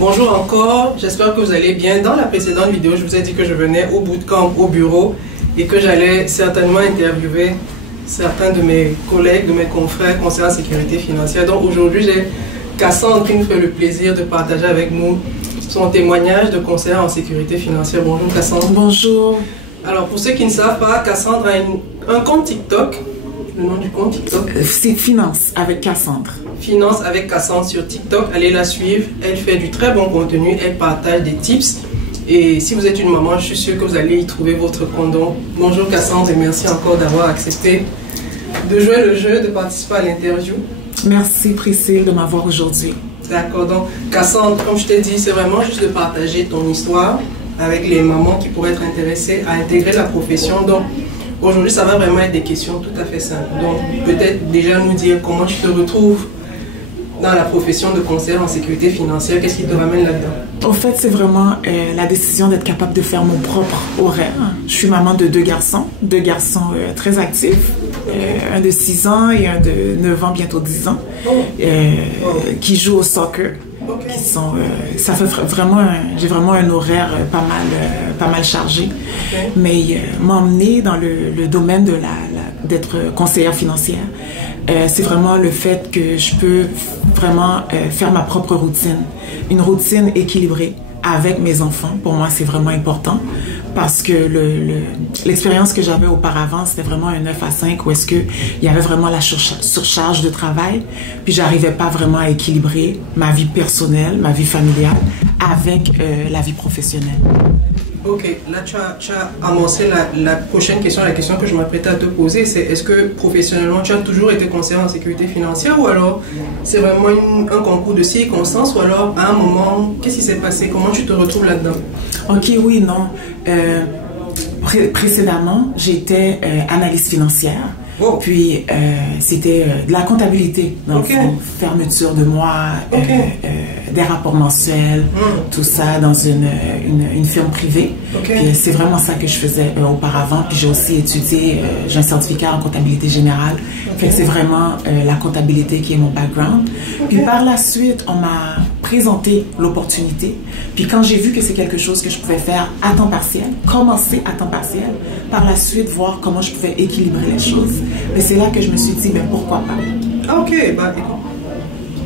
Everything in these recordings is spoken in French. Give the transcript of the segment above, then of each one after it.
Bonjour encore, j'espère que vous allez bien. Dans la précédente vidéo, je vous ai dit que je venais au bootcamp au bureau et que j'allais certainement interviewer certains de mes collègues, de mes confrères concernant la sécurité financière. Donc aujourd'hui, j'ai Cassandre qui nous fait le plaisir de partager avec nous son témoignage de conseillère en sécurité financière. Bonjour Cassandre. Bonjour. Alors pour ceux qui ne savent pas, Cassandre a un compte TikTok. Le nom du compte TikTok, c'est Finance avec Cassandre. Finance avec Cassandre sur TikTok. Allez la suivre. Elle fait du très bon contenu. Elle partage des tips. Et si vous êtes une maman, je suis sûre que vous allez y trouver votre condom. Bonjour Cassandre et merci encore d'avoir accepté de jouer le jeu, de participer à l'interview. Merci Priscille de m'avoir aujourd'hui. D'accord. Donc Cassandre, comme je t'ai dit, c'est vraiment juste de partager ton histoire avec les mamans qui pourraient être intéressées à intégrer la profession. Donc aujourd'hui, ça va vraiment être des questions tout à fait simples. Donc peut-être déjà nous dire comment tu te retrouves dans la profession de conseillère en sécurité financière, qu'est-ce qui te ramène là-dedans? Au fait, c'est vraiment la décision d'être capable de faire mon propre horaire. Je suis maman de deux garçons très actifs, un de 6 ans et un de 9 ans, bientôt 10 ans, qui jouent au soccer. Okay. Qui sont, ça fait vraiment, j'ai vraiment un horaire pas mal chargé, okay. Mais m'emmener dans le domaine de d'être conseillère financière, c'est vraiment le fait que je peux vraiment faire ma propre routine, une routine équilibrée avec mes enfants. Pour moi, c'est vraiment important parce que l'expérience que j'avais auparavant, c'était vraiment un 9 à 5 où est-ce qu'il y avait vraiment la surcharge de travail, puis j'arrivais pas vraiment à équilibrer ma vie personnelle, ma vie familiale avec la vie professionnelle. Ok, là tu as annoncé la prochaine question, la question que je m'apprêtais à te poser, c'est est-ce que professionnellement tu as toujours été conseillère en sécurité financière ou alors c'est vraiment un concours de circonstances ou alors à un moment, qu'est-ce qui s'est passé, comment tu te retrouves là-dedans? Ok, oui, non. Précédemment, j'étais analyste financière. Oh. Puis c'était de la comptabilité, dans le fond, fermeture de mois, des rapports mensuels, tout ça dans une firme privée. Puis c'est vraiment ça que je faisais auparavant. Puis j'ai aussi étudié, j'ai un certificat en comptabilité générale. Fait que c'est vraiment la comptabilité qui est mon background. Puis par la suite, on m'a présenté l'opportunité. Puis quand j'ai vu que c'est quelque chose que je pouvais faire à temps partiel, commencer à temps partiel, par la suite voir comment je pouvais équilibrer les choses. Mais c'est là que je me suis dit, ben pourquoi pas? Ok, bah écoute,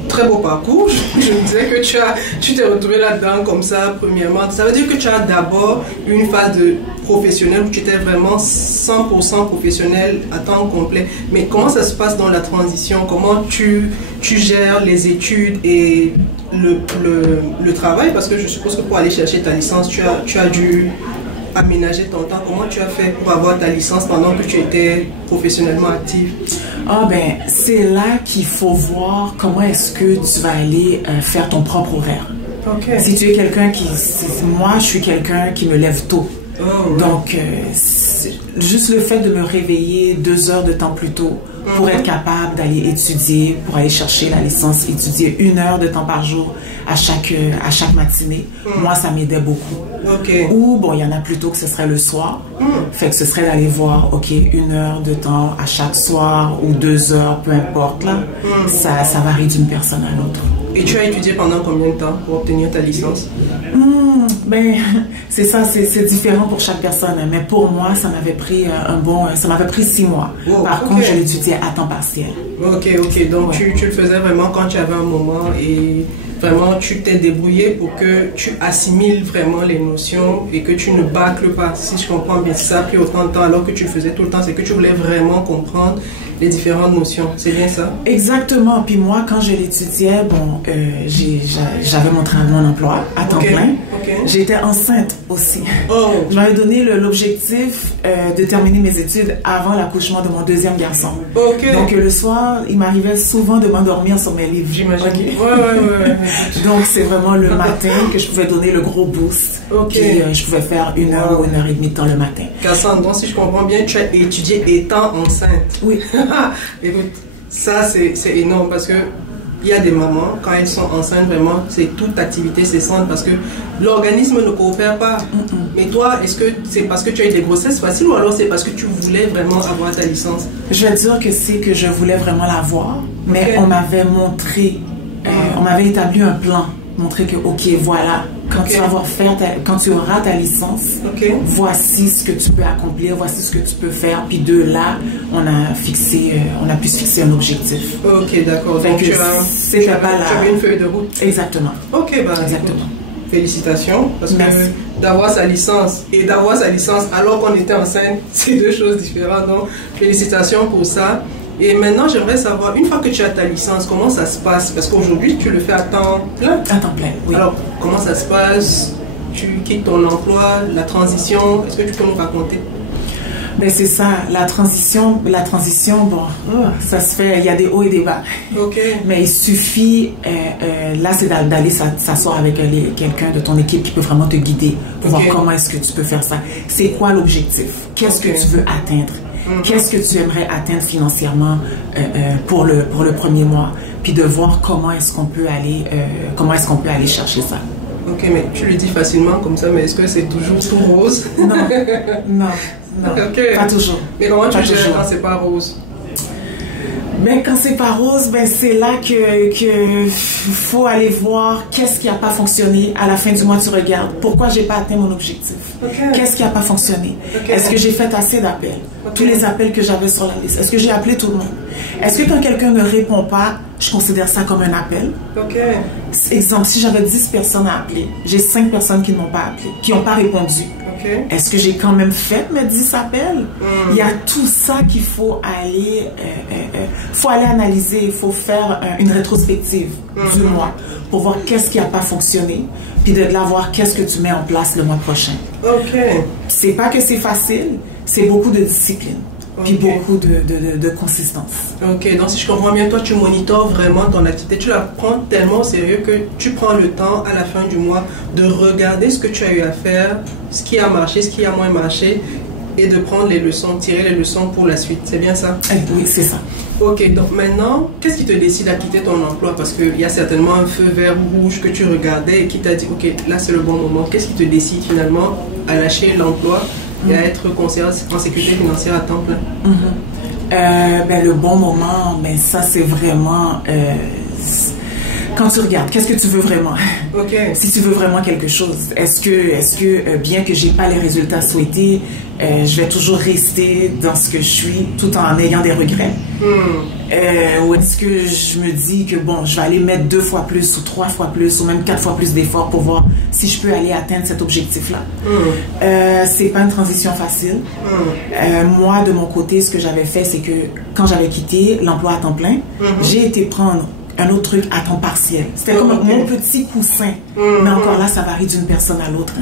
très beau parcours. Je me disais que tu t'es retrouvé là-dedans comme ça, premièrement. Ça veut dire que tu as d'abord eu une phase de professionnel où tu étais vraiment 100% professionnel à temps complet. Mais comment ça se passe dans la transition? Comment tu gères les études et le travail? Parce que je suppose que pour aller chercher ta licence, tu as dû aménager ton temps. Comment tu as fait pour avoir ta licence pendant que tu étais professionnellement active? Ah ben, c'est là qu'il faut voir comment est-ce que tu vas aller faire ton propre horaire. Okay. Si tu es quelqu'un qui... Moi, je suis quelqu'un qui me lève tôt. Oh, ouais. Donc, juste le fait de me réveiller 2 heures de temps plus tôt pour être capable d'aller étudier, pour aller chercher la licence, étudier 1 heure de temps par jour à chaque matinée, moi, ça m'aidait beaucoup. Okay. Ou, bon, il y en a plutôt que ce serait le soir. Fait que ce serait d'aller voir, ok, 1 heure de temps à chaque soir ou 2 heures, peu importe, là. Ça varie d'une personne à l'autre. Et tu as étudié pendant combien de temps pour obtenir ta licence? Ben, c'est ça, c'est différent pour chaque personne. Mais pour moi, ça m'avait pris ça m'avait pris 6 mois. Oh, par contre, je l'étudiais à temps partiel. Ok. Donc, tu le faisais vraiment quand tu avais un moment et vraiment, tu t'es débrouillé pour que tu assimiles vraiment les notions et que tu ne bâcles pas. Si je comprends bien, ça a pris autant de temps alors que tu le faisais tout le temps, c'est que tu voulais vraiment comprendre les différentes notions. C'est bien ça? Exactement. Puis moi, quand je l'étudiais, bon, j'avais mon emploi à temps plein. J'étais enceinte aussi. Oh. Je m'avais donné l'objectif de terminer mes études avant l'accouchement de mon 2e garçon. Donc le soir, il m'arrivait souvent de m'endormir sur mes livres. J'imagine. Ouais. Donc c'est vraiment le matin que je pouvais donner le gros boost. Puis je pouvais faire 1 heure ou 1 heure et demie de temps le matin. Cassandre, donc si je comprends bien, tu as étudié étant enceinte. Oui. Écoute, ça c'est énorme parce que il y a des mamans, quand elles sont enceintes, vraiment, c'est toute activité cessante parce que l'organisme ne coopère pas. Mais toi, est-ce que c'est parce que tu as eu des grossesses faciles ou alors c'est parce que tu voulais vraiment avoir ta licence? Je vais dire que c'est que je voulais vraiment l'avoir, mais on m'avait montré, on m'avait établi un plan Montrer que, OK, voilà, quand quand tu auras ta licence, voici ce que tu peux accomplir, voici ce que tu peux faire. Puis de là, on a pu se fixer un objectif. OK, d'accord. Donc, tu avais une feuille de route. Exactement. OK, bah, exactement. Félicitations, parce que d'avoir sa licence et d'avoir sa licence alors qu'on était enceinte, c'est deux choses différentes. Donc, félicitations pour ça. Et maintenant, j'aimerais savoir, une fois que tu as ta licence, comment ça se passe? Parce qu'aujourd'hui, tu le fais à temps plein. À temps plein, oui. Alors, comment ça se passe? Tu quittes ton emploi, la transition, est-ce que tu peux nous raconter? Ben c'est ça, la transition, bon, ça se fait, il y a des hauts et des bas. OK. Mais il suffit, là, c'est d'aller s'asseoir avec quelqu'un de ton équipe qui peut vraiment te guider pour voir comment est-ce que tu peux faire ça. C'est quoi l'objectif? Qu'est-ce que tu veux atteindre? Qu'est-ce que tu aimerais atteindre financièrement pour le premier mois? Puis de voir comment est-ce qu'on peut aller chercher ça. OK, mais tu le dis facilement comme ça, mais est-ce que c'est toujours tout rose? Non, okay. Pas toujours. Mais comment tu gères quand c'est pas rose? Ben, quand c'est pas rose, ben, c'est là que faut aller voir qu'est-ce qui a pas fonctionné. À la fin du mois, tu regardes pourquoi j'ai pas atteint mon objectif. Qu'est-ce qui a pas fonctionné? Est-ce que j'ai fait assez d'appels? Tous les appels que j'avais sur la liste. Est-ce que j'ai appelé tout le monde? Est-ce que quand quelqu'un ne répond pas, je considère ça comme un appel? Exemple, si j'avais 10 personnes à appeler, j'ai 5 personnes qui ne m'ont pas appelé, qui n'ont pas répondu. Est-ce que j'ai quand même fait mes 10 appels? Il y a tout ça qu'il faut aller analyser. Il faut faire une rétrospective du mois pour voir qu'est-ce qui n'a pas fonctionné, puis de là voir qu'est-ce que tu mets en place le mois prochain. C'est pas que c'est facile, c'est beaucoup de discipline. Puis beaucoup de consistance. OK, donc si je comprends bien, toi tu monitores vraiment ton activité, tu la prends tellement au sérieux que tu prends le temps à la fin du mois de regarder ce que tu as eu à faire, ce qui a marché, ce qui a moins marché, et de prendre les leçons, tirer les leçons pour la suite, c'est bien ça? Oui, c'est ça. OK, donc maintenant, qu'est-ce qui te décide à quitter ton emploi? Parce qu'il y a certainement un feu vert ou rouge que tu regardais et qui t'a dit, OK, là c'est le bon moment. Qu'est-ce qui te décide finalement à lâcher l'emploi et à être conseillère en sécurité financière à temps plein? Ben, le bon moment, ben, ça c'est vraiment... quand tu regardes, qu'est-ce que tu veux vraiment? Si tu veux vraiment quelque chose, est-ce que bien que j'ai pas les résultats souhaités, je vais toujours rester dans ce que je suis tout en ayant des regrets? Ou est-ce que je me dis que bon, je vais aller mettre 2 fois plus ou 3 fois plus ou même 4 fois plus d'efforts pour voir si je peux aller atteindre cet objectif-là? C'est pas une transition facile. Moi, de mon côté, ce que j'avais fait, c'est que quand j'avais quitté l'emploi à temps plein, j'ai été prendre un autre truc à temps partiel. C'était comme mon petit coussin. Mais encore là, ça varie d'une personne à l'autre.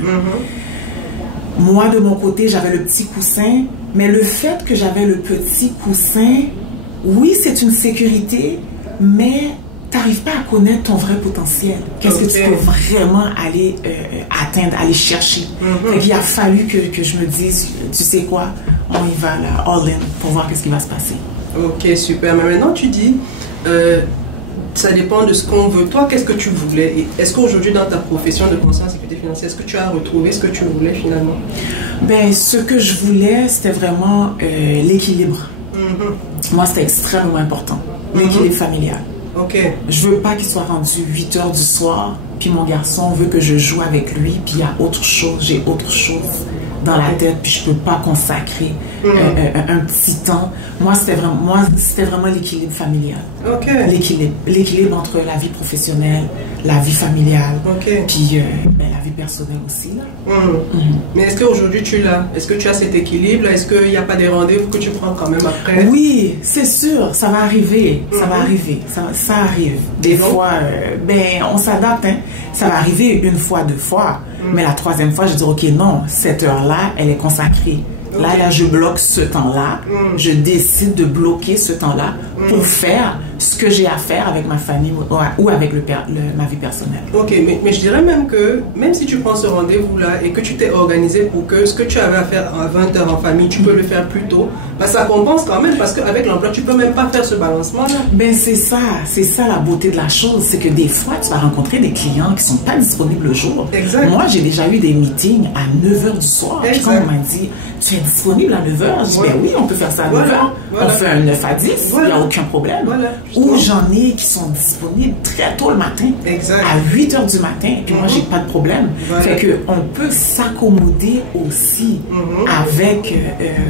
Moi, de mon côté, j'avais le petit coussin. Mais le fait que j'avais le petit coussin, oui, c'est une sécurité, mais tu n'arrives pas à connaître ton vrai potentiel. Qu'est-ce que tu peux vraiment aller atteindre, aller chercher. Il a fallu que je me dise, tu sais quoi, on y va là, all in, pour voir qu'est-ce qui va se passer. OK, super. Mais maintenant, tu dis... ça dépend de ce qu'on veut. Toi, qu'est-ce que tu voulais? Est-ce qu'aujourd'hui, dans ta profession de conseiller en sécurité financière, est-ce que tu as retrouvé ce que tu voulais finalement? Ben, ce que je voulais, c'était vraiment l'équilibre. Moi, c'était extrêmement important. L'équilibre familial. Je veux pas qu'il soit rendu 8 heures du soir, puis mon garçon veut que je joue avec lui, puis il y a autre chose, j'ai autre chose dans la tête, puis je peux pas consacrer un petit temps. Moi, c'était vraiment l'équilibre familial. L'équilibre entre la vie professionnelle, la vie familiale, puis ben, la vie personnelle aussi. Là. Mais est-ce qu'aujourd'hui tu l'as? Est-ce que tu as cet équilibre? Est-ce qu'il n'y a pas des rendez-vous que tu prends quand même après? Oui, c'est sûr, ça va arriver. Ça va arriver. Ça arrive. Des fois, ben, on s'adapte. Hein. Ça va arriver 1 fois, 2 fois. Mais la 3e fois, je dis, OK, non, cette heure-là, elle est consacrée. Là, je bloque ce temps-là. Je décide de bloquer ce temps-là pour faire ce que j'ai à faire avec ma famille ou avec ma vie personnelle. OK, mais je dirais même que, même si tu prends ce rendez-vous-là et que tu t'es organisé pour que ce que tu avais à faire à 20h en famille, tu peux le faire plus tôt, ben, ça compense quand même parce qu'avec l'emploi, tu peux même pas faire ce balancement-là. Ben, c'est ça la beauté de la chose, c'est que des fois, tu vas rencontrer des clients qui sont pas disponibles le jour. Moi, j'ai déjà eu des meetings à 9h du soir. Puis quand on m'a dit, tu es disponible à 9h, je dis, ben oui, on peut faire ça à 9h. On fait un 9 à 10, il n'y a aucun problème. Ou j'en ai qui sont disponibles très tôt le matin, exact, à 8 heures du matin, puis moi, j'ai pas de problème. Ouais. Fait qu'on peut s'accommoder aussi avec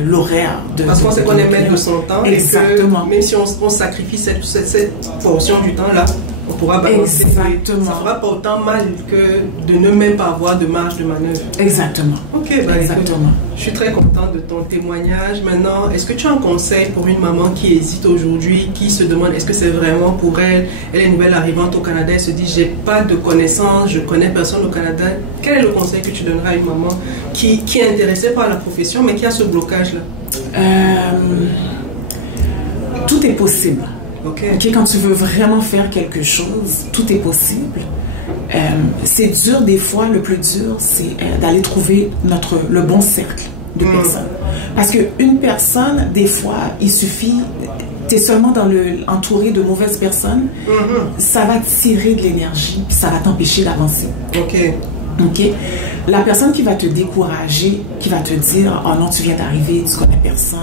l'horaire de... Parce qu'on sait qu'on est maître de son temps. Exactement. Et que même si on sacrifie cette portion du temps-là, on pourra balancer. Exactement. Ça fera pas autant mal que de ne même pas avoir de marge de manœuvre. Exactement. Ok, bah, exactement. Écoute, je suis très contente de ton témoignage. Maintenant, est-ce que tu as un conseil pour une maman qui hésite aujourd'hui, qui se demande est-ce que c'est vraiment pour elle? Elle est nouvelle arrivante au Canada, elle se dit j'ai pas de connaissances, je connais personne au Canada. Quel est le conseil que tu donneras à une maman qui est intéressée par la profession mais qui a ce blocage-là? Tout est possible. Okay. Okay, quand tu veux vraiment faire quelque chose, tout est possible. C'est dur des fois, le plus dur, c'est d'aller trouver le bon cercle de personnes. Parce qu'une personne, des fois, il suffit, tu es seulement entouré de mauvaises personnes, ça va tirer de l'énergie, puis ça va t'empêcher d'avancer. Ok. Ok. La personne qui va te décourager, qui va te dire, oh non, tu viens d'arriver, tu connais personne,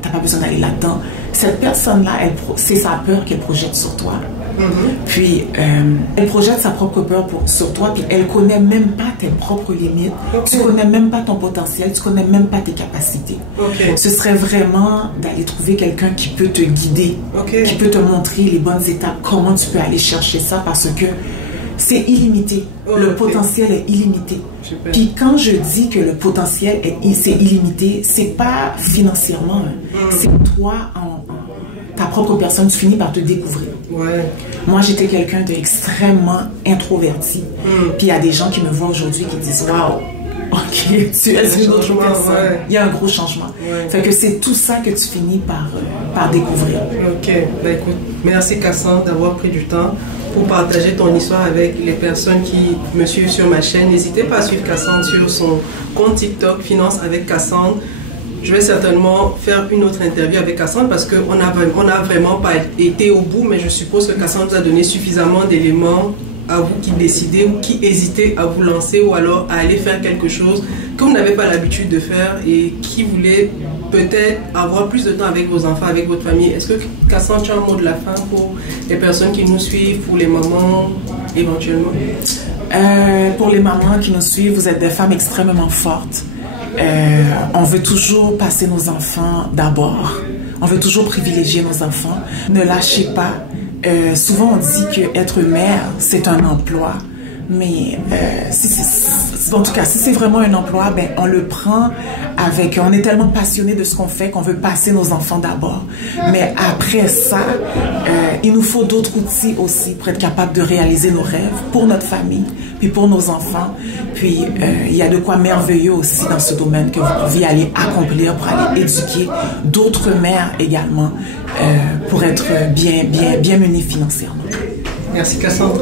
t'as pas besoin d'aller là-dedans. Cette personne-là, c'est sa peur qu'elle projette sur toi. Puis, elle projette sa propre peur sur toi, puis elle connaît même pas tes propres limites, tu connais même pas ton potentiel, tu connais même pas tes capacités. Ce serait vraiment d'aller trouver quelqu'un qui peut te guider, qui peut te montrer les bonnes étapes, comment tu peux aller chercher ça, parce que c'est illimité. Le potentiel est illimité. Super. Puis quand je dis que le potentiel c'est illimité, c'est pas financièrement. C'est toi, ta propre personne, tu finis par te découvrir. Ouais. Moi, j'étais quelqu'un d'extrêmement introverti. Puis il y a des gens qui me voient aujourd'hui qui disent « Waouh, ok, tu es une autre personne. » Il y a un gros changement. Fait que c'est tout ça que tu finis par découvrir. Ok. Ben écoute, merci Cassandre d'avoir pris du temps pour partager ton histoire avec les personnes qui me suivent sur ma chaîne. N'hésitez pas à suivre Cassandre sur son compte TikTok, Finance avec Cassandre. Je vais certainement faire une autre interview avec Cassandre parce qu'on n'a vraiment pas été au bout, mais je suppose que Cassandre vous a donné suffisamment d'éléments à vous qui décidez ou qui hésitez à vous lancer ou alors à aller faire quelque chose que vous n'avez pas l'habitude de faire et qui voulait peut-être avoir plus de temps avec vos enfants, avec votre famille. Est-ce que Cassandre, tu as un mot de la fin pour les personnes qui nous suivent, pour les mamans éventuellement? Pour les mamans qui nous suivent, vous êtes des femmes extrêmement fortes. On veut toujours passer nos enfants d'abord. On veut toujours privilégier nos enfants. Ne lâchez pas. Souvent on dit que être mère, c'est un emploi. Mais en tout cas, si c'est vraiment un emploi, ben, on le prend avec... On est tellement passionné de ce qu'on fait qu'on veut passer nos enfants d'abord. Mais après ça, il nous faut d'autres outils aussi pour être capable de réaliser nos rêves pour notre famille, puis pour nos enfants. Puis, il y a de quoi merveilleux aussi dans ce domaine que vous pouviez aller accomplir pour aller éduquer d'autres mères également pour être bien munies financièrement. Merci Cassandre.